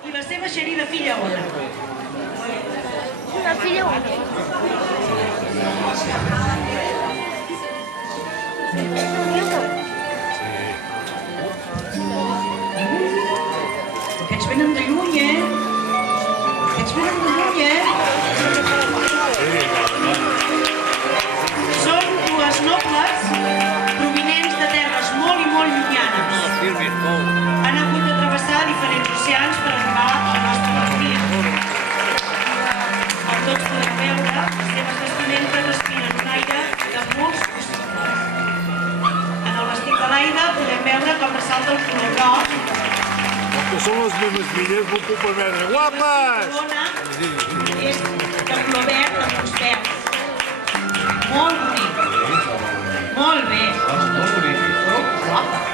I la seva xerida filla Ona. La filla Ona. Aquests venen de lluny, Aquests venen de lluny, Són dues nobles provinents de terres molt i molt llunyanes. Han hagut de travessar diferents oceans per arribar a la nostra majoria. Com tots podem veure, les seves vestimentes respiren un aire de molts possibles. En el vestit de l'Aida podem veure com ressalta el color groc. Que són les meves filles, m'ho puc permetre. Guapes! La corona és de color verd amb uns verds. Molt bonic. Molt bé. Molt bonic. Guapa.